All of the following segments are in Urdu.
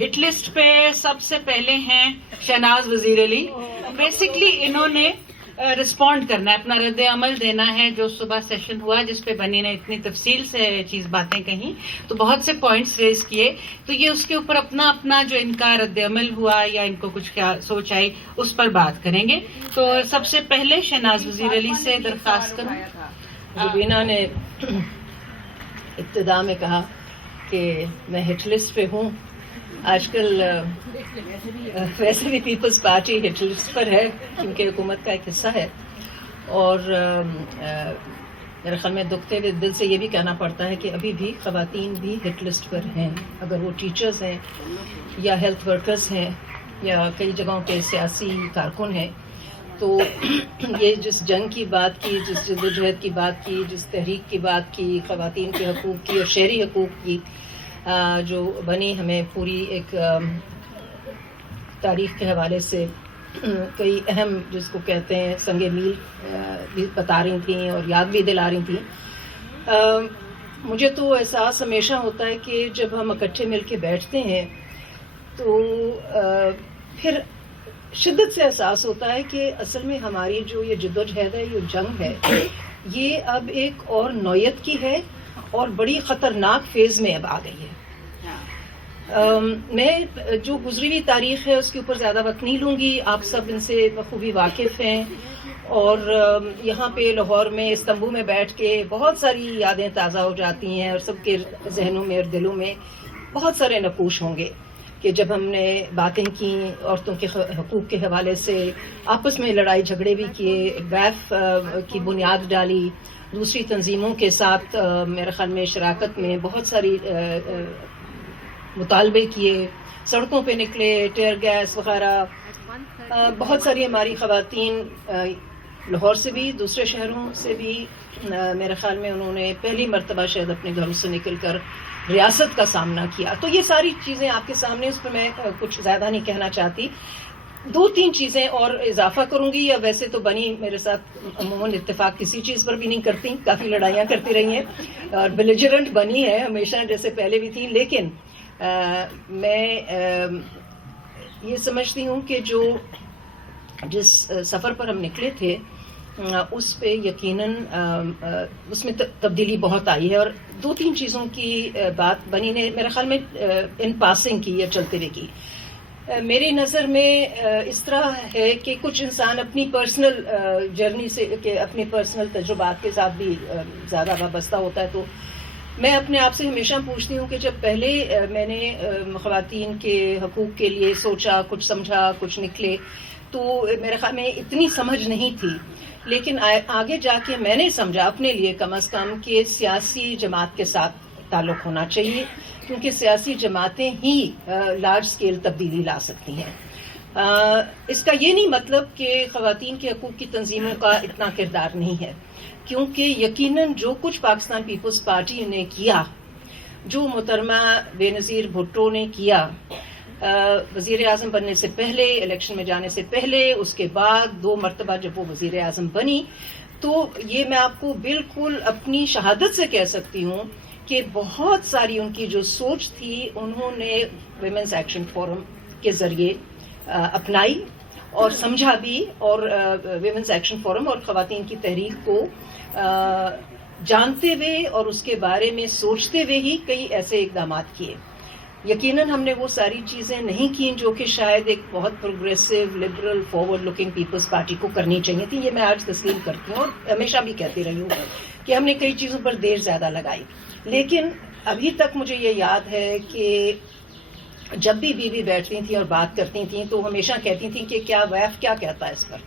ہٹ لسٹ پہ سب سے پہلے ہیں شہناز وزیر علی. بیسکلی انہوں نے رسپونڈ کرنا ہے, اپنا رد عمل دینا ہے جو صبح سیشن ہوا جس پہ بنی نے اتنی تفصیل سے باتیں کہیں, تو بہت سے پوائنٹس ریز کیے, تو یہ اس کے اوپر اپنا جو ان کا رد عمل ہوا یا ان کو کچھ سوچ آئی اس پر بات کریں گے. تو سب سے پہلے شہناز وزیر علی سے درخواست کروں. زبینہ نے ابتدا میں کہا کہ میں ہٹ لسٹ پہ ہوں. آج کل ویسے بھی پیپلز پارٹی ہٹ لسٹ پر ہے کیونکہ حکومت کا ایک حصہ ہے, اور میرے خیال میں دکھتے ہوئے دل سے یہ بھی کہنا پڑتا ہے کہ ابھی بھی خواتین بھی ہٹ لسٹ پر ہیں, اگر وہ ٹیچرز ہیں یا ہیلتھ ورکرز ہیں یا کئی جگہوں پہ سیاسی کارکن ہیں. تو یہ جس جنگ کی بات کی, جس جدوجہد کی بات کی, جس تحریک کی بات کی, خواتین کے حقوق کی اور شہری حقوق کی جو بنی, ہمیں پوری ایک تاریخ کے حوالے سے کئی اہم جس کو کہتے ہیں سنگ میل بھی بتا رہی تھیں اور یاد بھی دلا رہی تھیں. مجھے تو احساس ہمیشہ ہوتا ہے کہ جب ہم اکٹھے مل کے بیٹھتے ہیں تو پھر شدت سے احساس ہوتا ہے کہ اصل میں ہماری جو یہ جدوجہد ہے, یہ جنگ ہے, یہ اب ایک اور نوعیت کی ہے اور بڑی خطرناک فیز میں اب آ گئی ہے. میں جو گزری ہوئی تاریخ ہے اس کے اوپر زیادہ وقت نہیں لوں گی, آپ سب ان سے بخوبی واقف ہیں, اور یہاں پہ لاہور میں استنبول میں بیٹھ کے بہت ساری یادیں تازہ ہو جاتی ہیں اور سب کے ذہنوں میں اور دلوں میں بہت سارے نقوش ہوں گے کہ جب ہم نے باتیں کی عورتوں کے حقوق کے حوالے سے, آپس میں لڑائی جھگڑے بھی کیے, ویف کی بنیاد ڈالی, دوسری تنظیموں کے ساتھ میرے خیال میں شراکت میں بہت ساری مطالبے کیے, سڑکوں پہ نکلے, ٹیئر گیس وغیرہ. بہت ساری ہماری خواتین لاہور سے بھی دوسرے شہروں سے بھی میرے خیال میں انہوں نے پہلی مرتبہ شاید اپنے گھروں سے نکل کر ریاست کا سامنا کیا. تو یہ ساری چیزیں آپ کے سامنے, اس پہ میں کچھ زیادہ نہیں کہنا چاہتی. 2-3 چیزیں اور اضافہ کروں گی. یا ویسے تو بنی میرے ساتھ عموماً اتفاق کسی چیز پر بھی نہیں کرتی, کافی لڑائیاں کرتی رہی ہیں اور بیلیجرنٹ بنی ہے ہمیشہ جیسے پہلے بھی تھی. لیکن میں یہ سمجھتی ہوں کہ جس سفر پر ہم نکلے تھے اس پہ یقیناً اس میں تبدیلی بہت آئی ہے. اور 2-3 چیزوں کی بات بنی نے میرے خیال میں ان پاسنگ کی یا چلتے ہوئے کی. میری نظر میں اس طرح ہے کہ کچھ انسان اپنی پرسنل جرنی سے, کہ اپنی پرسنل تجربات کے ساتھ بھی زیادہ وابستہ ہوتا ہے. تو میں اپنے آپ سے ہمیشہ پوچھتی ہوں کہ جب پہلے میں نے خواتین کے حقوق کے لیے سوچا, کچھ سمجھا, کچھ نکلے, تو میرے خیال میں اتنی سمجھ نہیں تھی. لیکن آگے جا کے میں نے سمجھا اپنے لیے کم از کم کہ سیاسی جماعت کے ساتھ تعلق ہونا چاہیے, کیونکہ سیاسی جماعتیں ہی لارج سکیل تبدیلی لا سکتی ہیں. اس کا یہ نہیں مطلب کہ خواتین کے حقوق کی تنظیموں کا اتنا کردار نہیں ہے, کیونکہ یقیناً جو کچھ پاکستان پیپلز پارٹی نے کیا, جو محترمہ بے نظیر بھٹو نے کیا وزیر اعظم بننے سے پہلے, الیکشن میں جانے سے پہلے, اس کے بعد 2 مرتبہ جب وہ وزیر اعظم بنی, تو یہ میں آپ کو بالکل اپنی شہادت سے کہہ سکتی ہوں کہ بہت ساری ان کی جو سوچ تھی انہوں نے ویمنز ایکشن فورم کے ذریعے اپنائی اور سمجھا بھی, اور ویمنز ایکشن فورم اور خواتین کی تحریک کو جانتے ہوئے اور اس کے بارے میں سوچتے ہوئے ہی کئی ایسے اقدامات کیے. یقیناً ہم نے وہ ساری چیزیں نہیں کی جو کہ شاید ایک بہت progressive, liberal, forward looking Peoples Party کو کرنی چاہیے تھی. یہ میں آج تسلیم کرتی ہوں اور ہمیشہ بھی کہتی رہی ہوں کہ ہم نے کئی چیزوں پر دیر زیادہ لگائی. لیکن ابھی تک مجھے یہ یاد ہے کہ جب بھی بیوی بیٹھتی تھیں اور بات کرتی تھیں تو ہمیشہ کہتی تھیں کہ کیا ویف کیا کہتا ہے اس پر,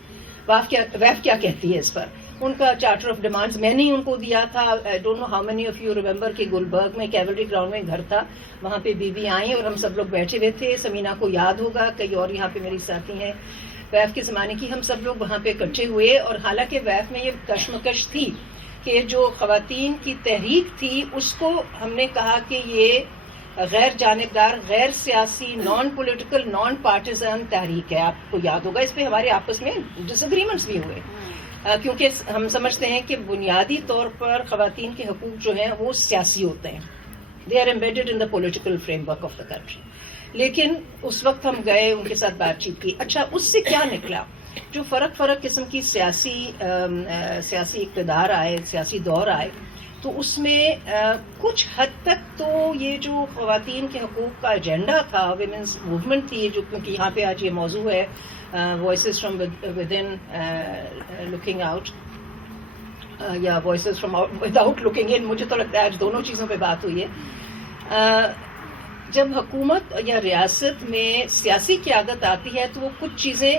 ویف کیا کہتی ہے اس پر. ان کا چارٹر آف ڈیمانڈز میں نے ان کو دیا تھا. I don't know how many of you remember کہ گلبرگ میں کیولری گراؤنڈ میں گھر تھا, وہاں پہ بیوی آئیں اور ہم سب لوگ بیٹھے ہوئے تھے. سمینہ کو یاد ہوگا, کئی اور یہاں پہ میری ساتھی ہیں ویف کے زمانے کی, ہم سب لوگ وہاں پہ اکٹھے ہوئے. اور حالانکہ ویف میں یہ کشمکش تھی کہ جو خواتین کی تحریک تھی اس کو ہم نے کہا کہ یہ غیر جانبدار, غیر سیاسی, نان پولیٹیکل, نان پارٹیزن تحریک ہے. آپ کو یاد ہوگا اس پہ ہمارے آپس میں ڈس ایگریمنٹس بھی ہوئے, کیونکہ ہم سمجھتے ہیں کہ بنیادی طور پر خواتین کے حقوق جو ہیں وہ سیاسی ہوتے ہیں. They are embedded in the political framework of the country. لیکن اس وقت ہم گئے, ان کے ساتھ بات چیت کی. اچھا, اس سے کیا نکلا؟ جو فرق قسم کی سیاسی اقتدار آئے, سیاسی دور آئے, تو اس میں کچھ حد تک تو یہ جو خواتین کے حقوق کا ایجنڈا تھا, ویمنز موومنٹ تھی, جو کیونکہ یہاں پہ آج یہ موضوع ہے voices from within looking out, یا voices from without looking in, مجھے تو لگتا ہے آج دونوں چیزوں پہ بات ہوئی ہے. جب حکومت یا ریاست میں سیاسی قیادت آتی ہے تو وہ کچھ چیزیں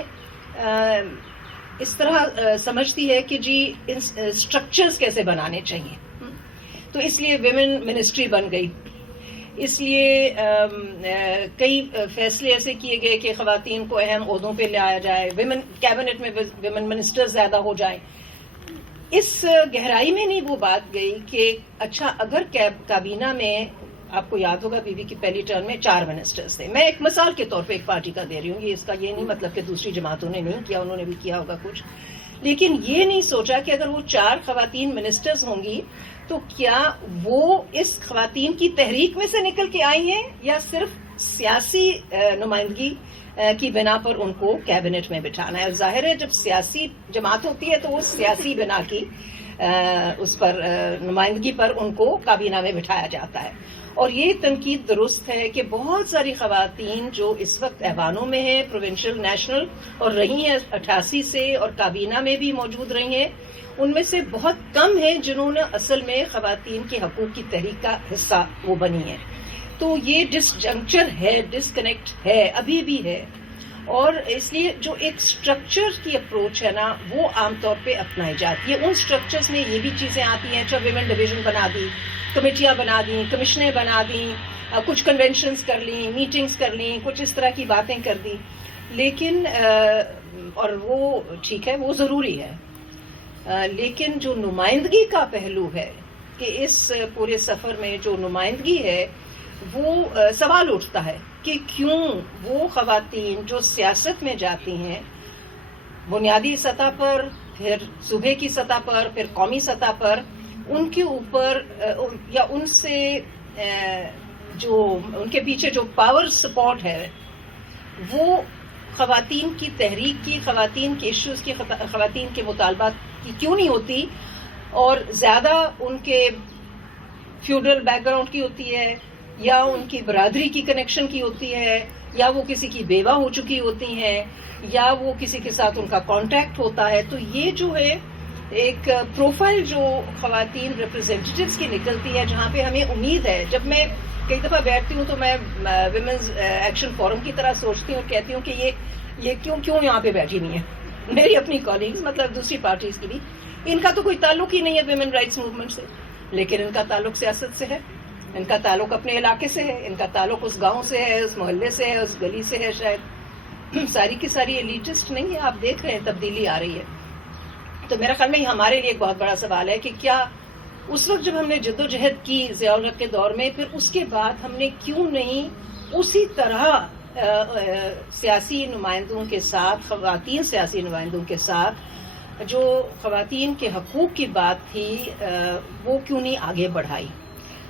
اس طرح سمجھتی ہے کہ جی اسٹرکچرز کیسے بنانے چاہیے. تو اس لیے ویمن منسٹری بن گئی, اس لیے کئی فیصلے ایسے کیے گئے کہ خواتین کو اہم عہدوں پہ لایا جائے, ویمن کیبنٹ میں ویمن منسٹر زیادہ ہو جائیں. اس گہرائی میں نہیں وہ بات گئی کہ اچھا اگر کابینہ میں, آپ کو یاد ہوگا بی بی کی پہلی ٹرم میں 4 منسٹرز تھے. میں ایک مثال کے طور پہ ایک پارٹی کا دے رہی ہوں, اس کا یہ نہیں مطلب کہ دوسری جماعتوں نے نہیں کیا, انہوں نے بھی کیا ہوگا کچھ, لیکن یہ نہیں سوچا کہ اگر وہ 4 خواتین منسٹرز ہوں گی تو کیا وہ اس خواتین کی تحریک میں سے نکل کے آئی ہیں یا صرف سیاسی نمائندگی کی بنا پر ان کو کیبنٹ میں بٹھانا ہے. اور ظاہر ہے جب سیاسی جماعت ہوتی ہے تو وہ سیاسی بنا کی اس پر نمائندگی پر ان کو کابینہ میں بٹھایا جاتا ہے. اور یہ تنقید درست ہے کہ بہت ساری خواتین جو اس وقت ایوانوں میں ہیں, پروونشل نیشنل, اور رہی ہیں 88 سے, اور کابینہ میں بھی موجود رہی ہیں, ان میں سے بہت کم ہیں جنہوں نے اصل میں خواتین کے حقوق کی تحریک کا حصہ وہ بنی ہیں. تو یہ ڈس جنکچر ہے, ڈسکنیکٹ ہے, ابھی بھی ہے. اور اس لیے جو ایک سٹرکچر کی اپروچ ہے نا, وہ عام طور پہ اپنائی جاتی ہے. ان سٹرکچرز میں یہ بھی چیزیں آتی ہیں, اچھا ویمن ڈویژن بنا دی, کمیٹیاں بنا دیں, کمیشنیں بنا دیں, کچھ کنونشنز کر لیں, میٹنگز کر لیں, کچھ اس طرح کی باتیں کر دی. لیکن اور وہ ٹھیک ہے, وہ ضروری ہے, لیکن جو نمائندگی کا پہلو ہے کہ اس پورے سفر میں جو نمائندگی ہے, وہ سوال اٹھتا ہے کہ کیوں وہ خواتین جو سیاست میں جاتی ہیں, بنیادی سطح پر, پھر صوبے کی سطح پر, پھر قومی سطح پر, ان کے اوپر یا ان سے جو ان کے پیچھے جو پاور سپورٹ ہے وہ خواتین کی تحریک کی, خواتین کے ایشوز کی, خواتین کے مطالبات کی کیوں نہیں ہوتی, اور زیادہ ان کے فیوڈل بیک گراؤنڈ کی ہوتی ہے, یا ان کی برادری کی کنیکشن کی ہوتی ہے, یا وہ کسی کی بیوہ ہو چکی ہوتی ہیں, یا وہ کسی کے ساتھ ان کا کانٹیکٹ ہوتا ہے. تو یہ جو ہے ایک پروفائل جو خواتین ریپرزینٹیٹیوز کی نکلتی ہے, جہاں پہ ہمیں امید ہے. جب میں کئی دفعہ بیٹھتی ہوں تو میں ویمنز ایکشن فورم کی طرح سوچتی ہوں اور کہتی ہوں کہ یہ کیوں یہاں پہ بیٹھی ہوئی ہیں. میری اپنی کالیگز, مطلب دوسری پارٹیز کی بھی, ان کا تو کوئی تعلق ہی نہیں ہے ویمن رائٹس موومنٹ سے, لیکن ان کا تعلق سیاست سے ہے, ان کا تعلق اپنے علاقے سے ہے, ان کا تعلق اس گاؤں سے ہے, اس محلے سے ہے, اس گلی سے ہے. شاید ساری کی ساری ایلیٹسٹ نہیں ہے. آپ دیکھ رہے ہیں تبدیلی آ رہی ہے. تو میرا خیال میں ہمارے لیے ایک بہت بڑا سوال ہے کہ کیا اس وقت جب ہم نے جدوجہد کی ضیاء الحق کے دور میں, پھر اس کے بعد ہم نے کیوں نہیں اسی طرح سیاسی نمائندوں کے ساتھ, خواتین سیاسی نمائندوں کے ساتھ جو خواتین کے حقوق کی بات تھی وہ کیوں نہیں آگے بڑھائی.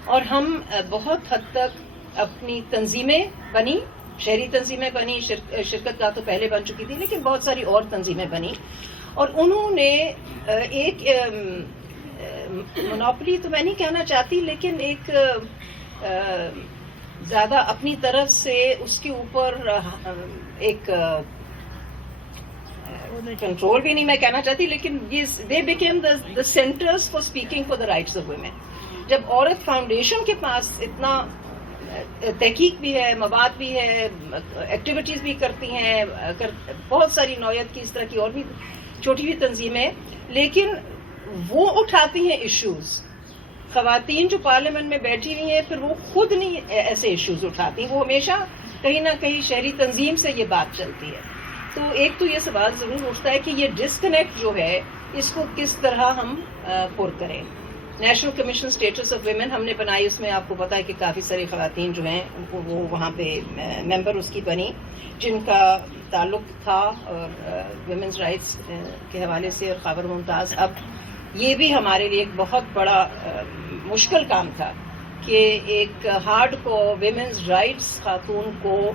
اور ہم بہت حد تک اپنی تنظیمیں بنی, شہری تنظیمیں بنی, شرکت کا تو پہلے بن چکی تھی, لیکن بہت ساری اور تنظیمیں بنی, اور انہوں نے ایک مونوپلی تو میں نہیں کہنا چاہتی, لیکن ایک زیادہ اپنی طرف سے اس کے اوپر ایک کنٹرول بھی نہیں میں کہنا چاہتی, لیکن they became the centres for speaking for the rights of women. جب عورت فاؤنڈیشن کے پاس اتنا تحقیق بھی ہے, مواد بھی ہے, ایکٹیویٹیز بھی کرتی ہیں, بہت ساری نوعیت کی اس طرح کی اور بھی چھوٹی بھی تنظیمیں, لیکن وہ اٹھاتی ہیں ایشوز. خواتین جو پارلیمنٹ میں بیٹھی ہوئی ہیں پھر وہ خود نہیں ایسے ایشوز اٹھاتی, وہ ہمیشہ کہیں نہ کہیں شہری تنظیم سے یہ بات چلتی ہے. تو ایک تو یہ سوال ضرور اٹھتا ہے کہ یہ ڈسکنیکٹ جو ہے اس کو کس طرح ہم پر کریں. National Commission Status of Women ہم نے بنائی, اس میں آپ کو پتا ہے کہ کافی ساری خواتین جو ہیں وہ وہاں پہ ممبر اس کی بنی, جن کا تعلق تھا ویمنز رائٹس کے حوالے سے, اور خاور ممتاز. اب یہ بھی ہمارے لیے ایک بہت بڑا مشکل کام تھا کہ ایک ہارڈ کو ویمنز رائٹس خاتون کو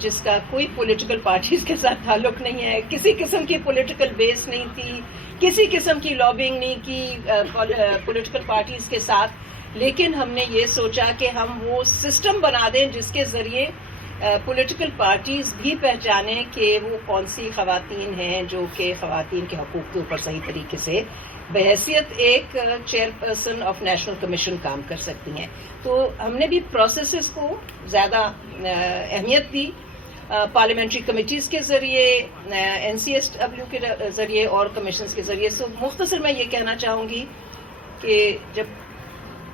جس کا کوئی پولیٹیکل پارٹیز کے ساتھ تعلق نہیں ہے, کسی قسم کی پولیٹیکل بیس نہیں تھی, کسی قسم کی لابنگ نہیں کی پولیٹیکل پارٹیز کے ساتھ, لیکن ہم نے یہ سوچا کہ ہم وہ سسٹم بنا دیں جس کے ذریعے پولیٹیکل پارٹیز بھی پہچانیں کہ وہ کون سی خواتین ہیں جو کہ خواتین کے حقوق کے اوپر صحیح طریقے سے بحیثیت ایک chairperson of national commission کام کر سکتی ہیں. تو ہم نے بھی پروسیسز کو زیادہ اہمیت دی, پارلیمنٹری کمیٹیز کے ذریعے, NCSW کے ذریعے اور کمیشنز کے ذریعے. سو مختصر میں یہ کہنا چاہوں گی کہ جب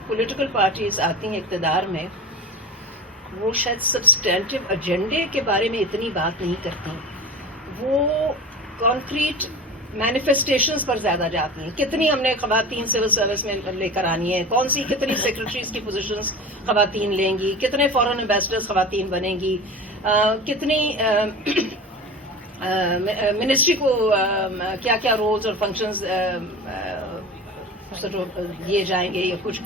پولیٹیکل پارٹیز آتی ہیں اقتدار میں, وہ شاید سبسٹینٹیو ایجنڈے کے بارے میں اتنی بات نہیں کرتی, وہ کانکریٹ مینیفیسٹیشنز پر زیادہ جاتی ہیں. کتنی ہم نے خواتین سول سروس میں لے کر آنی ہے, کون سی کتنی سیکرٹریز کی پوزیشنز خواتین لیں گی, کتنے فارن ایمبیسڈرز خواتین بنیں گی, کتنی منسٹری کو کیا کیا رولز اور فنکشنز دیے جائیں گے, یا کچھ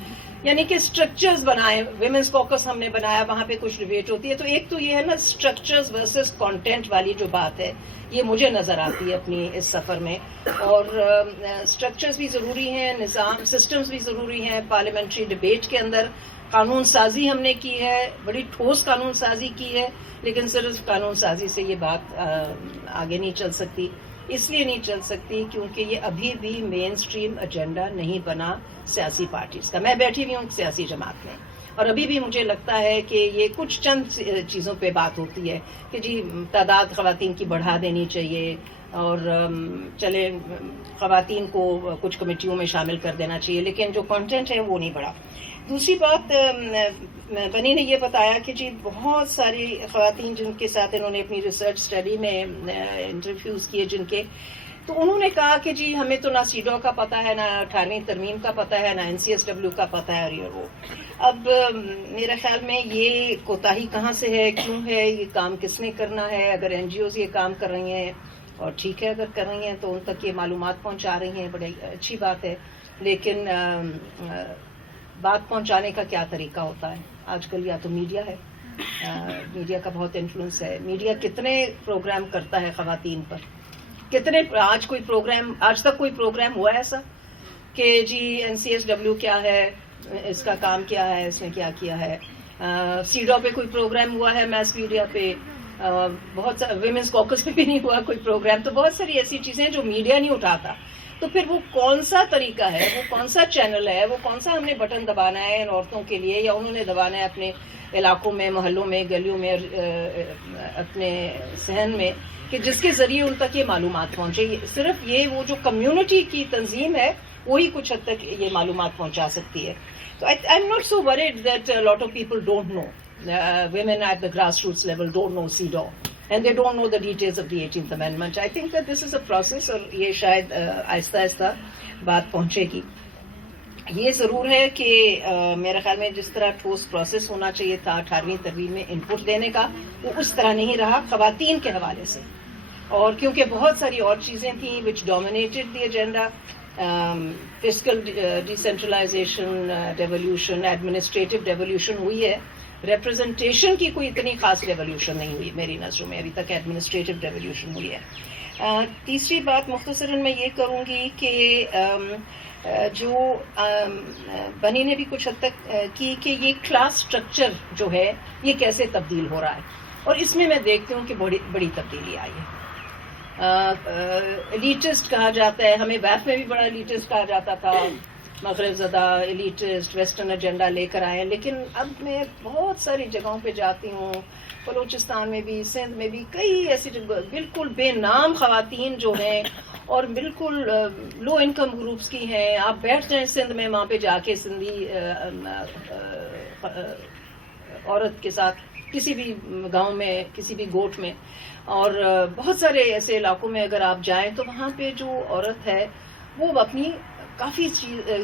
یعنی کہ اسٹرکچرز بنائے. ویمنس کوکس ہم نے بنایا, وہاں پہ کچھ ڈیبیٹ ہوتی ہے. تو ایک تو یہ ہے نا اسٹرکچرز ورسز کانٹینٹ والی جو بات ہے, یہ مجھے نظر آتی ہے اپنی اس سفر میں. اور اسٹرکچرز بھی ضروری ہیں, نظام سسٹمز بھی ضروری ہیں. پارلیمنٹری ڈبیٹ کے اندر قانون سازی ہم نے کی ہے, بڑی ٹھوس قانون سازی کی ہے, لیکن صرف قانون سازی سے یہ بات آگے نہیں چل سکتی. اس لیے نہیں چل سکتی کیونکہ یہ ابھی بھی مین سٹریم ایجنڈا نہیں بنا سیاسی پارٹیز کا. میں بیٹھی ہوئی ہوں سیاسی جماعت میں, اور ابھی بھی مجھے لگتا ہے کہ یہ کچھ چند چیزوں پہ بات ہوتی ہے کہ جی تعداد خواتین کی بڑھا دینی چاہیے, اور چلے خواتین کو کچھ کمیٹیوں میں شامل کر دینا چاہیے, لیکن جو کانٹینٹ ہے وہ نہیں بڑھا. دوسری بات, بنی نے یہ بتایا کہ جی بہت ساری خواتین جن کے ساتھ انہوں نے اپنی ریسرچ اسٹڈی میں انٹرویوز کیے جن کے, تو انہوں نے کہا کہ جی ہمیں تو نہ سیڈو کا پتہ ہے, نہ 18ویں ترمیم کا پتہ ہے, نہ NCSW کا پتہ ہے, اور یہ وہ. اب میرے خیال میں یہ کوتاہی کہاں سے ہے, کیوں ہے, یہ کام کس نے کرنا ہے؟ اگر NGOز یہ کام کر رہی ہیں, اور ٹھیک ہے اگر کر رہی ہیں تو ان تک یہ معلومات پہنچا رہی ہیں, بڑی اچھی بات ہے, لیکن بات پہنچانے کا کیا طریقہ ہوتا ہے؟ آج کل یا تو میڈیا ہے, میڈیا کا بہت انفلوئنس ہے. میڈیا کتنے پروگرام کرتا ہے خواتین پر, کتنے آج تک کوئی پروگرام ہوا ہے ایسا کہ جی NCSW کیا ہے, اس کا کام کیا ہے, اس نے کیا کیا ہے. سیڈو پہ کوئی پروگرام ہوا ہے, میس میڈیا پہ, بہت سارے ویمنس کوکس پہ بھی نہیں ہوا کوئی پروگرام. تو بہت ساری ایسی چیزیں جو میڈیا نہیں اٹھاتا. تو پھر وہ کون سا طریقہ ہے, وہ کون سا چینل ہے, وہ کون سا ہم نے بٹن دبانا ہے ان عورتوں کے لیے, یا انہوں نے دبانا ہے اپنے علاقوں میں, محلوں میں, گلیوں میں, اپنے صحن میں, کہ جس کے ذریعے ان تک یہ معلومات پہنچے. صرف یہ وہ جو کمیونٹی کی تنظیم ہے وہی کچھ حد تک یہ معلومات پہنچا سکتی ہے. تو I am not so worried that lot of people don't know, women at the grassroots level don't know CEDAW, and they don't know the details of the 18th Amendment. I think that this is a process, اور یہ شاید آہستہ آہستہ بات پہنچے گی. یہ ضرور ہے کہ میرے خیال میں جس طرح ٹھوس پروسیس ہونا چاہیے تھا 18ویں ترمیم میں انپٹ دینے کا, وہ اس طرح نہیں رہا خواتین کے حوالے سے. اور کیونکہ بہت ساری اور چیزیں تھیں which dominated the agenda, fiscal decentralization, devolution, administrative devolution ہوئی ہے. ریپرزنٹیشن کی کوئی اتنی خاص ریولیوشن نہیں ہوئی میری نظروں میں, ابھی تک ایڈمنسٹریٹو ریولیوشن ہوئی ہے. تیسری بات مختصراً میں یہ کروں گی کہ جو بنی نے بھی کچھ حد تک کی کہ یہ کلاس سٹرکچر جو ہے یہ کیسے تبدیل ہو رہا ہے, اور اس میں دیکھتی ہوں کہ بڑی تبدیلی آئی ہے. ایلیٹسٹ کہا جاتا ہے, ہمیں ویف میں بھی بڑا ایلیٹسٹ کہا جاتا تھا, مغرب زدہ ایلیٹسٹ ویسٹرن ایجنڈا لے کر آئے. لیکن اب میں بہت ساری جگہوں پہ جاتی ہوں, بلوچستان میں بھی, سندھ میں بھی, کئی ایسی جگہ بالکل بے نام خواتین جو ہیں اور بالکل لو انکم گروپس کی ہیں. آپ بیٹھ جائیں سندھ میں, وہاں پہ جا کے سندھی عورت کے ساتھ کسی بھی گاؤں میں, کسی بھی گوٹ میں, اور بہت سارے ایسے علاقوں میں اگر آپ جائیں تو وہاں پہ جو عورت ہے وہ اپنی کافی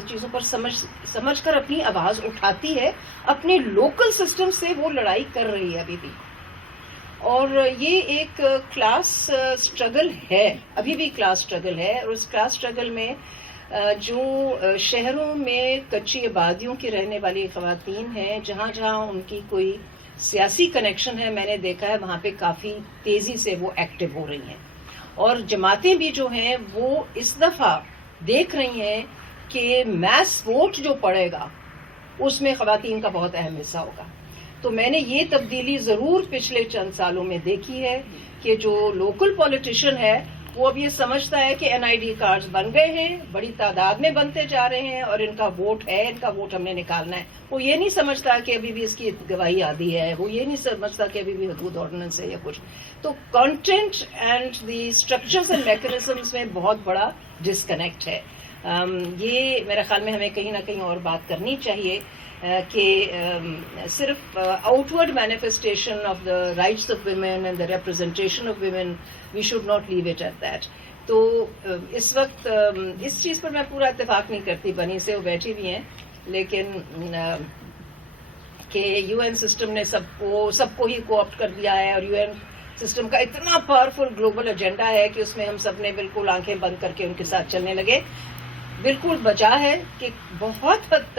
چیزوں پر سمجھ کر اپنی آواز اٹھاتی ہے, اپنے لوکل سسٹم سے وہ لڑائی کر رہی ہے ابھی بھی. اور یہ ایک کلاس سٹرگل ہے, ابھی بھی کلاس سٹرگل ہے, اور اس کلاس سٹرگل میں جو شہروں میں کچی آبادیوں کی رہنے والی خواتین ہیں، جہاں جہاں ان کی کوئی سیاسی کنیکشن ہے، میں نے دیکھا ہے وہاں پہ کافی تیزی سے وہ ایکٹیو ہو رہی ہیں، اور جماعتیں بھی جو ہیں وہ اس دفعہ دیکھ رہی ہیں کہ میس ووٹ جو پڑے گا اس میں خواتین کا بہت اہم حصہ ہوگا. تو میں نے یہ تبدیلی ضرور پچھلے چند سالوں میں دیکھی ہے کہ جو لوکل پولیٹیشین ہے وہ اب یہ سمجھتا ہے کہ NID کارڈز بن گئے ہیں، بڑی تعداد میں بنتے جا رہے ہیں، اور ان کا ووٹ ہے، ان کا ووٹ ہم نے نکالنا ہے. وہ یہ نہیں سمجھتا کہ ابھی بھی اس کی گواہی آدھی ہے، وہ یہ نہیں سمجھتا کہ ابھی بھی حدود آرڈیننس ہے یا کچھ. تو content and the structures and mechanisms میں بہت بڑا ڈسکنیکٹ ہے. یہ میرے خیال میں ہمیں کہیں نہ کہیں اور بات کرنی چاہیے کہ صرف outward manifestation of the rights of women and the representation of women we should not leave it at that. تو اس وقت اس چیز پر میں پورا اتفاق نہیں کرتی، بنی سے وہ بیٹھی بھی ہیں، لیکن کہ UN سسٹم نے سب کو ہی کوآپٹ کر دیا ہے، اور UN سسٹم کا اتنا پاورفل گلوبل ایجنڈا ہے کہ اس میں ہم سب نے بالکل آنکھیں بند کر کے ان کے ساتھ چلنے لگے. بالکل بجا ہے کہ بہت حد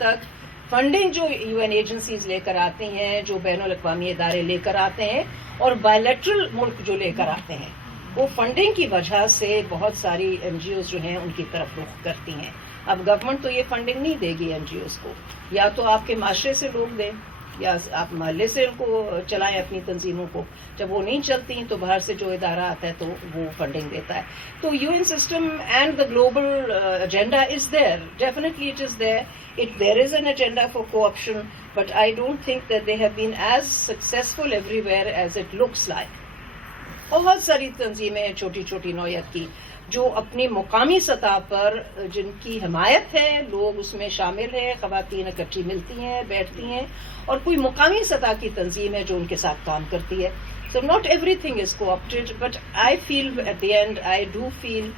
تک فنڈنگ جو UN ایجنسیز لے کر آتے ہیں، جو بین الاقوامی ادارے لے کر آتے ہیں، اور بائیلیٹرل ملک جو لے کر آتے ہیں، وہ فنڈنگ کی وجہ سے بہت ساری NGOs جو ہیں ان کی طرف رخ کرتی ہیں. اب گورنمنٹ تو یہ فنڈنگ نہیں دے گی NGOs کو، یا تو آپ کے معاشرے سے لوگ دیں یا آپ محلے سے ان کو چلائیں اپنی تنظیموں کو. جب وہ نہیں چلتی تو باہر سے جو ادارہ آتا ہے تو وہ فنڈنگ دیتا ہے. تو UN system and the global agenda is there, definitely it is there. There is an agenda for co-option, but I don't think that they have been as successful everywhere as it looks like. بہت ساری تنظیمیں چھوٹی چھوٹی نوعیت کی جو اپنی مقامی سطح پر جن کی حمایت ہے، لوگ اس میں شامل ہیں، خواتین اکٹھی ملتی ہیں، بیٹھتی ہیں، اور کوئی مقامی سطح کی تنظیم ہے جو ان کے ساتھ کام کرتی ہے. So not everything is co-opted, but I feel at the end, I do feel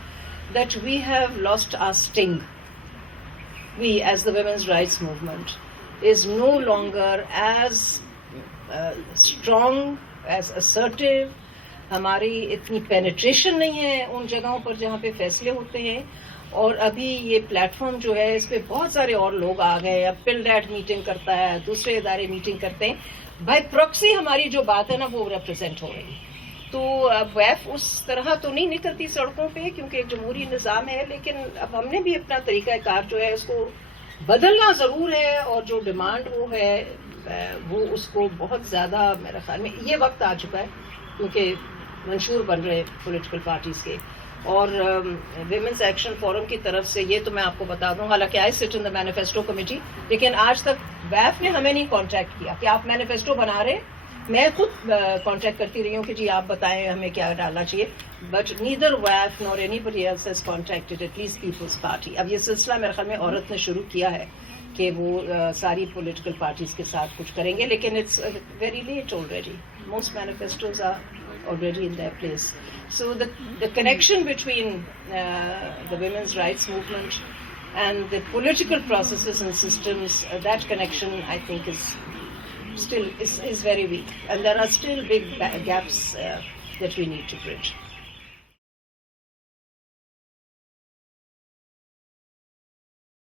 that we have lost our sting. We, as the women's rights movement, is no longer as strong, as assertive. ہماری اتنی پینیٹریشن نہیں ہے ان جگہوں پر جہاں پہ فیصلے ہوتے ہیں. اور ابھی یہ پلیٹ فارم جو ہے اس پہ بہت سارے اور لوگ آ گئے. اب پلڈیٹ میٹنگ کرتا ہے، دوسرے ادارے میٹنگ کرتے ہیں، بائی پروکسی ہماری جو بات ہے نا وہ ریپرزینٹ ہو رہی ہے. تو اب ویف اس طرح تو نہیں نکلتی سڑکوں پہ کیونکہ ایک جمہوری نظام ہے، لیکن اب ہم نے بھی اپنا طریقہ کار جو ہے اس کو بدلنا ضرور ہے. اور جو ڈیمانڈ وہ ہے وہ اس کو بہت زیادہ میرے خیال میں یہ وقت آ چکا ہے کیونکہ منشور بن رہے پولیٹیکل پارٹیز کے. اور ویمنس ایکشن فورم کی طرف سے یہ تو میں آپ کو بتا دوں، حالانکہ آئی سٹ ان دا مینیفیسٹو کمیٹی، لیکن آج تک ویف نے ہمیں نہیں کانٹیکٹ کیا کہ آپ مینیفیسٹو بنا رہے. میں خود کانٹیکٹ کرتی رہی ہوں کہ جی آپ بتائیں ہمیں کیا ڈالنا چاہیے، but neither we've nor anybody else has contacted at least Peoples Party. اب یہ سلسلہ میرے خیال میں عورت نے شروع کیا ہے کہ وہ ساری پولیٹیکل پارٹیز کے ساتھ کچھ کریں گے، لیکن it's very late already. Most manifestos are already in their place. So the connection between the women's rights movement and the political processes and systems, that connection I think is still is very weak, and there are still big gaps that we need to bridge.